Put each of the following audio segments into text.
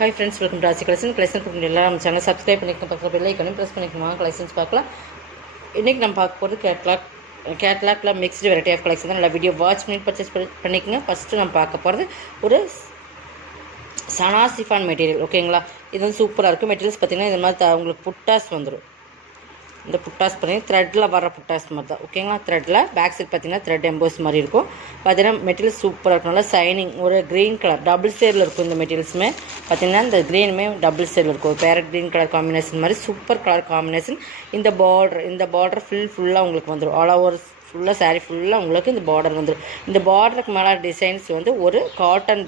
Hi friends, welcome to ராசி collection. Collection எல்லாம் நம்ம சேனல் சப்ஸ்கிரைப் பண்ணிக்கணும், பக்கத்தில் பெல் ஐக்கனையும் ப்ரெஸ் பண்ணிக்கணும். கலெக்ஷன்ஸ் பார்க்கலாம். இன்றைக்கி நம்ம பார்க்க போகிறது கேட்லாக்ல மிக்ஸ்டு வெரைட்டி ஆஃப் கலெக்ஷன் தான். நல்லா வீடியோ வாட்ச் பண்ணி பர்ச்சேஸ் பண்ணிக்கோங்க. ஃபஸ்ட்டு நம்ம பார்க்க போகிறது ஒரு சனா சிஃபான் மெட்டீரியல். ஓகேங்களா, இது வந்து சூப்பராக இருக்கும். மெட்டீரியல்ஸ் பார்த்திங்கன்னா இது மாதிரி உங்களுக்கு புட்டாஸ் வந்துடும். இந்த புட்டாஸ் பார்த்தீங்கன்னா த்ரெட்டில் வர புட்டாஸ் மாதிரி தான். ஓகேங்களா, த்ரெட்டில் பேக் சைட் பார்த்தீங்கன்னா த்ரெட் எம்போஸ் மாதிரி இருக்கும். பார்த்தீங்கன்னா மெட்டீரியல் சூப்பராக இருக்கும். நல்லா ஷைனிங், ஒரு க்ரீன் கலர் டபுள் ஷேடில் இருக்கும். இந்த மெட்டீரியல்ஸுமே பார்த்தீங்கன்னா இந்த க்ரீனுமே டபுள் ஷேடில் இருக்கும். பேரட் க்ரீன் கலர் காம்பினேஷன் மாதிரி சூப்பர் கலர் காம்பினேஷன். இந்த பார்டர் ஃபுல்லாக உங்களுக்கு வந்துடும். ஆல் ஓவர் ஃபுல்லாக சாரீ ஃபுல்லாக உங்களுக்கு இந்த பார்டர் வந்துடும். இந்த பார்டருக்கு மேலே டிசைன்ஸ் வந்து ஒரு காட்டன்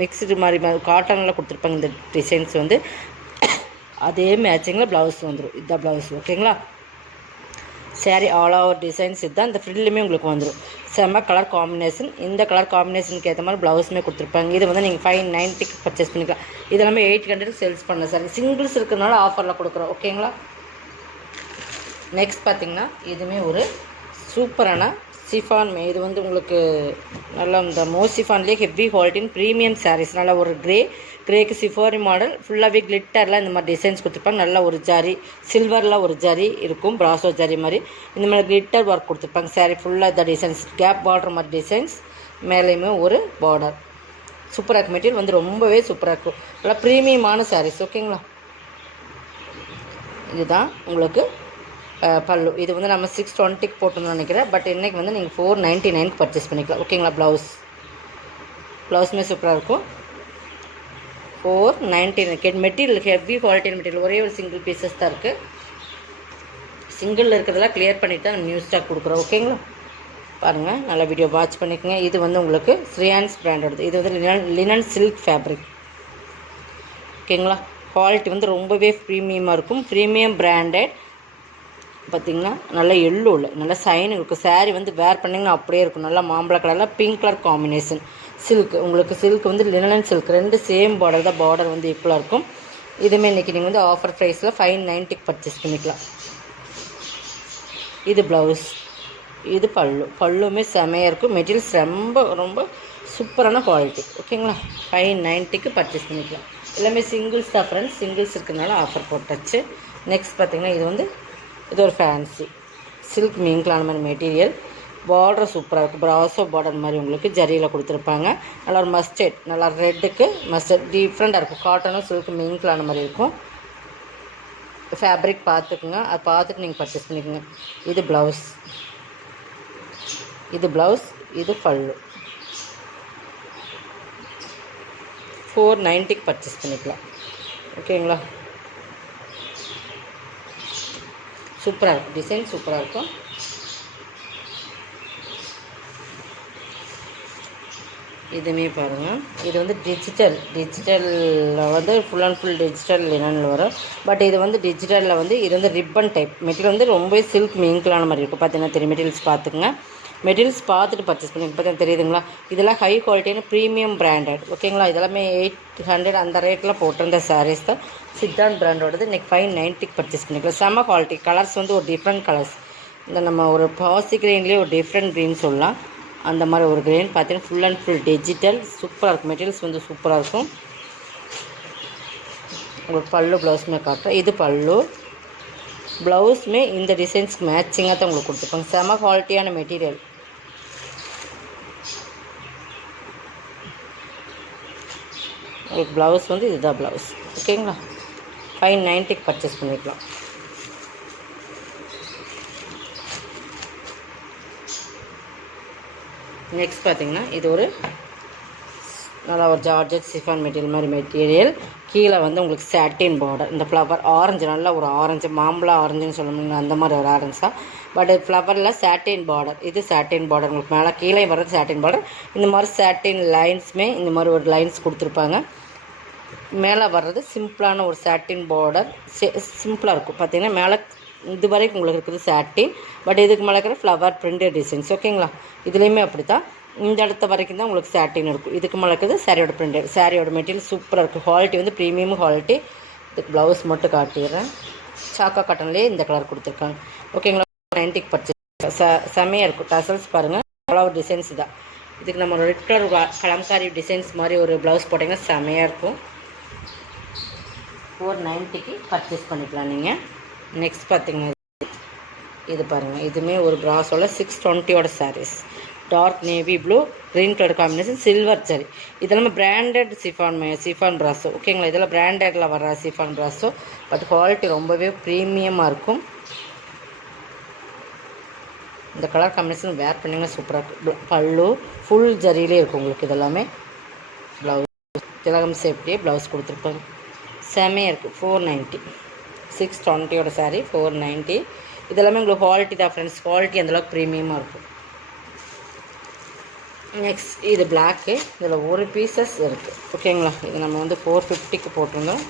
மிக்ஸ்டு மாதிரி காட்டனில் கொடுத்துருப்பாங்க. இந்த டிசைன்ஸ் வந்து அதே மேட்சிங்கில் ப்ளவுஸ் வந்துடும். இதுதான் ப்ளவுஸ். ஓகேங்களா, சாரீ ஆல் ஓவர் டிசைன்ஸ் இதுதான். இந்த ஃப்ரில்லுமே உங்களுக்கு வந்துடும். செம்ம கலர் காம்பினேஷன். இந்த கலர் காம்பினேஷனுக்கு ஏற்ற மாதிரி ப்ளவுஸுமே கொடுத்துருப்பாங்க. இது வந்து நீங்கள் 590 பர்ச்சேஸ் பண்ணிக்கலாம். இது எல்லாமே 800 சேல்ஸ் பண்ணல சார். சிங்கிள்ஸ் இருக்கிறனால ஆஃபரில் கொடுக்குறோம். ஓகேங்களா, நெக்ஸ்ட் பார்த்தீங்கன்னா இதுவுமே ஒரு சூப்பரான சிஃபான். இது வந்து உங்களுக்கு நல்லா இந்த சிஃபான்லேயே ஹெவி குவாலிட்டின்னு ப்ரீமியம் சாரீஸ். நல்லா ஒரு கிரேக்கு சிஃபாரி மாடல் ஃபுல்லாகவே கிளிட்டரில் இந்த மாதிரி டிசைன்ஸ் கொடுத்துருப்பாங்க. நல்லா ஒரு ஜரி சில்வரில் ஒரு ஜரி இருக்கும், ப்ராசோ ஜரி மாதிரி இந்த மாதிரி கிளிட்டர் ஒர்க் கொடுத்துருப்பாங்க. சாரீ ஃபுல்லாக இந்த டிசைன்ஸ் கேப் பார்டர் மாதிரி டிசைன்ஸ், மேலேயுமே ஒரு பார்டர். சூப்பராக இருக்கும். மெட்டீரியல் வந்து ரொம்பவே சூப்பராக இருக்கும். நல்லா ப்ரீமியமான சாரீஸ். ஓகேங்களா, இதுதான் உங்களுக்கு பல்லு. இது வந்து நம்ம 620 போட்டோம்னு நினைக்கிறேன். பட் இன்றைக்கி வந்து நீங்கள் 499 பர்ச்சேஸ் பண்ணிக்கலாம். ஓகேங்களா, ப்ளவுஸுமே சூப்பராக இருக்கும். 499. Material heavy quality material. ஒரே ஒரு சிங்கிள் பீசஸ் தான் இருக்குது. சிங்கிளில் இருக்கிறதெல்லாம் கிளியர் பண்ணிவிட்டு தான் நியூ ஸ்டாக் கொடுக்குறோம். ஓகேங்களா, பாருங்கள், நல்லா வீடியோ வாட்ச் பண்ணிக்கோங்க. இது வந்து உங்களுக்கு ஸ்ரீயான்ஸ் பிராண்டோடது. இது வந்து லினன் சில்க் ஃபேப்ரிக். ஓகேங்களா, குவாலிட்டி வந்து ரொம்பவே ப்ரீமியமாக இருக்கும். Premium branded. பார்த்திங்கன்னா நல்லா எல்லோவில் நல்லா சைன் இருக்கும். சாரீ வந்து வேர் பண்ணிங்கன்னா அப்படியே இருக்கும். நல்லா மாம்பழ கலரில் பிங்க் கலர் காம்பினேஷன். சில்க் உங்களுக்கு சில்க் வந்து லினன் சில்க் ரெண்டு சேம் பார்டர் தான். பார்டர் வந்து ஈக்குவலாக இருக்கும். இதுவுமே இன்றைக்கி நீங்கள் வந்து ஆஃபர் ப்ரைஸில் 590 பர்ச்சேஸ் பண்ணிக்கலாம். இது ப்ளவுஸ், இது பல்லுமே செமையாக இருக்கும். மெட்டீரியல்ஸ் ரொம்ப சூப்பரான குவாலிட்டி. ஓகேங்களா, 590 பர்ச்சேஸ் பண்ணிக்கலாம். எல்லாமே சிங்கிள்ஸ் தான் ஃப்ரெண்ட்ஸ். சிங்கிள்ஸ் இருக்கிறனால ஆஃபர் போட்டாச்சு. நெக்ஸ்ட் பார்த்திங்கன்னா இது ஒரு ஃபேன்சி சில்க் மீன்களான மாதிரி மெட்டீரியல். பார்டர் சூப்பராக இருக்கும். ப்ராசோ பார்டர் மாதிரி உங்களுக்கு ஜரியில் கொடுத்துருப்பாங்க. நல்லா ஒரு மஸ்டர்ட், நல்லா ரெட்டுக்கு மஸ்டர்ட் டிஃப்ரெண்ட்டாக இருக்கும். காட்டனும் சில்க் மீன்களான மாதிரி இருக்கும். ஃபேப்ரிக் பார்த்துக்குங்க, அதை பார்த்துட்டு நீங்கள் பர்ச்சேஸ் பண்ணிக்கோங்க. இது ப்ளவுஸ், இது பல்லு. 490 பர்ச்சேஸ் பண்ணிக்கலாம். ஓகேங்களா, சூப்பராக இருக்கும். டிசைன் சூப்பராக இருக்கும். இதுவுமே பாருங்கள், இது வந்து டிஜிட்டலில் வந்து ஃபுல் அண்ட் ஃபுல் டிஜிட்டல் லினனில் வரும். பட் இது வந்து டிஜிட்டலில் வந்து இது வந்து ரிப்பன் டைப் மெட்டீரியல். வந்து ரொம்ப சில்க் மீன்களான மாதிரி இருக்கும். பார்த்தீங்கன்னா தெரியும். மெட்டீரியல்ஸ் பார்த்துக்குங்க. மெட்டீரியல்ஸ் பார்த்துட்டு பர்ச்சேஸ் பண்ணி பார்த்தீங்கன்னா தெரியுதுங்களா. இதெல்லாம் ஹை குவாலிட்டியான ப்ரீமியம் பிராண்டட். ஓகேங்களா, இதெல்லாமே 800 அந்த ரேட்டில் போட்டிருந்த சாரீஸ் தான். சித்தாந்த் பிராண்டோடது. இன்றைக்கி 590 பர்ச்சேஸ் பண்ணிக்கலாம். செம்ம குவாலிட்டி. கலர்ஸ் வந்து ஒரு டிஃப்ரெண்ட் கலர்ஸ். இந்த நம்ம ஒரு பாசி க்ரீன்லேயே ஒரு டிஃப்ரெண்ட் க்ரீன் சொல்லலாம். அந்த மாதிரி ஒரு க்ரீன் பார்த்தீங்கன்னா ஃபுல் அண்ட் ஃபுல் டிஜிட்டல் சூப்பராக இருக்கும். மெட்டீரியல்ஸ் வந்து சூப்பராக இருக்கும். உங்களுக்கு பல்லு ப்ளவுஸுமே காட்டுறேன். இது பல்லு, ப்ளவுஸுமே இந்த டிசைன்ஸ்க்கு மேட்சிங்காக தான் உங்களுக்கு கொடுத்துருப்பாங்க. செம குவாலிட்டியான மெட்டீரியல். உங்களுக்கு ப்ளவுஸ் வந்து இதுதான் ப்ளவுஸ். ஓகேங்களா, 590 பர்ச்சேஸ் பண்ணிக்கலாம். நெக்ஸ்ட் பார்த்திங்கன்னா இது ஒரு நல்லா ஒரு ஜார்ஜெட் சிஃபான் மெட்டீரியல் மாதிரி மெட்டீரியல். கீழே வந்து உங்களுக்கு சாட்டின் பார்டர். இந்த ஃப்ளவர் ஆரஞ்சு, நல்லா ஒரு ஆரஞ்சு மாம்பழ ஆரஞ்சுன்னு சொல்லணுங்க, அந்த மாதிரி ஒரு ஆரஞ்சு தான். பட் ஃப்ளவரில் சாட்டின் பார்டர். இது சாட்டின் பார்டர். உங்களுக்கு மேலே கீழே வர்றது சாட்டின் பார்டர். இந்த மாதிரி சாட்டின் லைன்ஸுமே இந்த மாதிரி ஒரு லைன்ஸ் கொடுத்துருப்பாங்க. மேலே வர்றது சிம்பிளான ஒரு சாட்டின் பார்டர். சிம்பிளாக இருக்கும். பார்த்திங்கன்னா மேலே இது வரைக்கும் உங்களுக்கு இருக்குது சாட்டின். பட் இதுக்கு மேலே இருக்கிற ஃப்ளவர் பிரிண்டட் டிசைன்ஸ். ஓகேங்களா, இதுலேயுமே அப்படி தான். இந்த இடத்த வரைக்கும் தான் உங்களுக்கு சாட்டின் இருக்கும். இதுக்கு மேலே இருக்குது சாரியோட பிரிண்டட். சாரியோட மெட்டீரியல் சூப்பராக இருக்குது. குவாலிட்டி வந்து ப்ரீமியம் குவாலிட்டி. இதுக்கு ப்ளவுஸ் மட்டும் காட்டிடுறேன். சாக்கா காட்டன்லேயே இந்த கலர் கொடுத்துருக்காங்க. ஓகேங்களா, 90 பர்ச்சேஸ். செம்மையாக இருக்கும். டசல்ஸ் பாருங்கள், ஃப்ளவர் டிசைன்ஸ் தான். இதுக்கு நம்ம ரெட் கலர் கலம்காரி டிசைன்ஸ் மாதிரி ஒரு ப்ளவுஸ் போட்டிங்கன்னா செம்மையாக இருக்கும். 490க்கு பர்ச்சேஸ் பண்ணிக்கலாம் நீங்கள். நெக்ஸ்ட் பார்த்தீங்கன்னா இது பாருங்கள், இதுவுமே ஒரு ப்ராஸோட 620 saris. Dark navy blue green colour combination silver சரி. இதெல்லாம் பிராண்டட் சிஃபான் ப்ராஸோ ஓகேங்களா. இதெல்லாம் பிராண்டடில் வர சிஃபான் ப்ராஸோ. பட் குவாலிட்டி ரொம்பவே ப்ரீமியமாக இருக்கும். இந்த கலர் காம்பினேஷன் வேர் பண்ணிங்கன்னா சூப்பராக இருக்கும். பல்லு ஃபுல் ஜரியிலே இருக்கும் உங்களுக்கு. இதெல்லாமே ப்ளவுஸ் திலகம் சேஃப்டியே ப்ளவுஸ் கொடுத்துருப்பாங்க. செமையாக இருக்குது. 490 620 சாரீ 490. இதெல்லாமே உங்களுக்கு குவாலிட்டி தான் ஃப்ரெண்ட்ஸ். குவாலிட்டி அந்தளவுக்கு ப்ரீமியமாக இருக்கும். நெக்ஸ்ட் இது பிளாக்கு. இதில் ஒரு பீசஸ் இருக்குது ஓகேங்களா. இது நம்ம வந்து 450க்கு போட்டிருந்தோம்.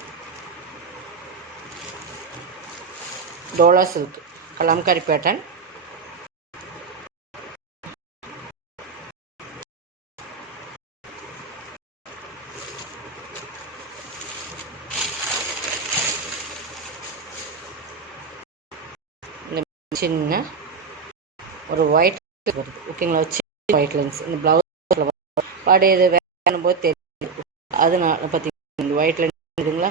Dola silk Kalamkari pattern. சின்ன ஒரு ஒயிட் வருது ஓகேங்களா. சின்ன ஒயிட் லைன்ஸ் இந்த ப்ளவுஸில் பட் இது வேணும் போது தெரியும். அதனால பார்த்தீங்கன்னா இந்த ஒயிட் லைன் இருக்குங்களா.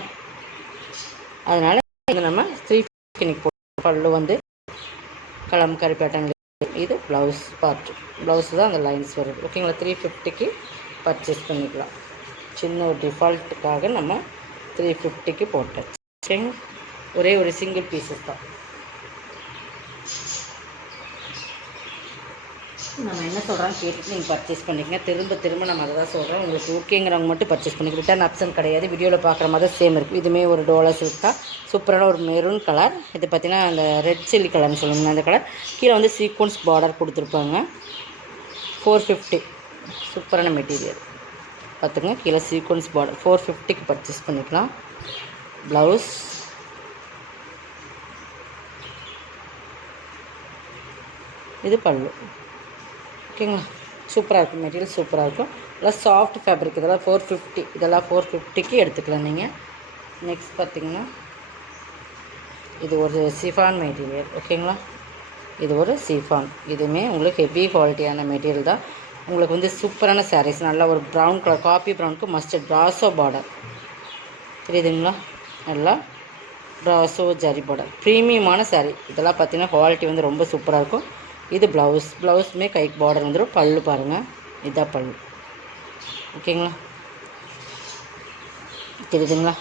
அதனால் இது நம்ம 350 போட்டு பல்லு வந்து கலம்காரி பேட்டர்ன். இது ப்ளவுஸ் பார்ட். ப்ளவுஸ் தான் அந்த லைன்ஸ் வருது ஓகேங்களா. 350க்கு பர்ச்சேஸ் பண்ணிக்கலாம். சின்ன ஒரு டிஃபால்ட்டுக்காக நம்ம 350க்கு போட்டாச்சு ஓகேங்க. ஒரே ஒரு சிங்கிள் பீசஸ் தான். நம்ம என்ன சொல்கிறோம் கேட்டுட்டு நீங்கள் பர்ச்சேஸ் பண்ணிக்கங்க. திரும்ப நம்ம அதை தான் சொல்கிறோம். உங்களுக்கு ஓகேங்கிறவங்க மட்டும் பர்ச்சேஸ் பண்ணிக்க. ரிட்டர்ன் ஆப்ஷன் கிடையாது. வீடியோவில் பார்க்குற மாதிரி சேம் இருக்குது. இதுவுமே ஒரு டோலா சில்க் தான். சூப்பரான ஒரு மெரூன் கலர். இது பார்த்திங்கன்னா அந்த ரெட் சில்லி கலர்னு சொல்லுவாங்க அந்த கலர். கீழே வந்து சீக்வன்ஸ் பார்டர் கொடுத்துருப்பாங்க. 450 சூப்பரான மெட்டீரியல் பார்த்துங்க. கீழே சீக்வன்ஸ் பார்டர் 450க்கு பர்ச்சேஸ் பண்ணிக்கலாம். ப்ளவுஸ் இது பல்லு ஓகேங்களா. சூப்பராக இருக்கும். மெட்டீரியல் சூப்பராக இருக்கும். இதெல்லாம் சாஃப்ட் ஃபேப்ரிக். இதெல்லாம் 450. இதெல்லாம் 450க்கு எடுத்துக்கலாம் நீங்கள். நெக்ஸ்ட் பார்த்திங்கன்னா இது ஒரு சிஃபான் மெட்டீரியல் ஓகேங்களா. இது ஒரு சிஃபான். இதுவுமே உங்களுக்கு ஹெவி குவாலிட்டியான மெட்டீரியல் தான். உங்களுக்கு வந்து சூப்பரான சாரீஸ். நல்லா ஒரு brown colour copy ப்ரௌனுக்கு mustard ப்ராஸோ border தெரியுதுங்களா. நல்லா ப்ராஸோ ஜரி பார்டர் ப்ரீமியமான சாரீ. இதெல்லாம் பார்த்திங்கன்னா குவாலிட்டி வந்து ரொம்ப சூப்பராக இருக்கும். இது ப்ளவுஸுமே கைக்கு பார்டர் வந்துடும். பல்லு பாருங்கள், இதுதான் பல்லு ஓகேங்களா. தெரியுதுங்களா.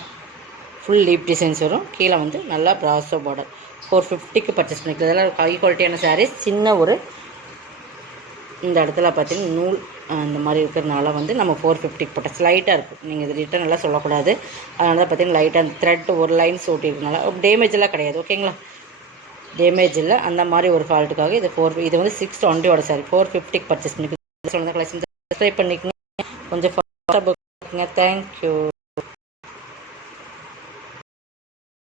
ஃபுல் லீப் டிசைன்ஸ் வரும். கீழே வந்து நல்லா ப்ராஸோ பார்டர். 450க்கு பர்ச்சேஸ் பண்ணிக்கலாம். இதெல்லாம் ஹை குவாலிட்டியான சாரீஸ். சின்ன ஒரு இந்த இடத்துல பார்த்திங்கன்னா நூல் இந்த மாதிரி இருக்கிறதுனால வந்து நம்ம 450க்கு போட்டால் லைட்டாக இருக்கும். நீங்கள் இது ரிட்டன் எல்லாம் சொல்லக்கூடாது. அதனால தான் பார்த்திங்கன்னா லைட்டாக அந்த த்ரெட் ஒரு லைன்ஸ் ஓட்டிருக்கனால டேமேஜ் எல்லாம் கிடையாது ஓகேங்களா. டேமேஜ் இல்லை. அந்த மாதிரி ஒரு ஃபால்ட்டுக்காக இது வந்து 620 சாரி 450க்கு பர்ச்சேஸ் பண்ணிக்கலாம். கலெக்ஷன் சப்ஸ்கிரைப் பண்ணிக்கோங்க. கொஞ்சம் தேங்க்யூ.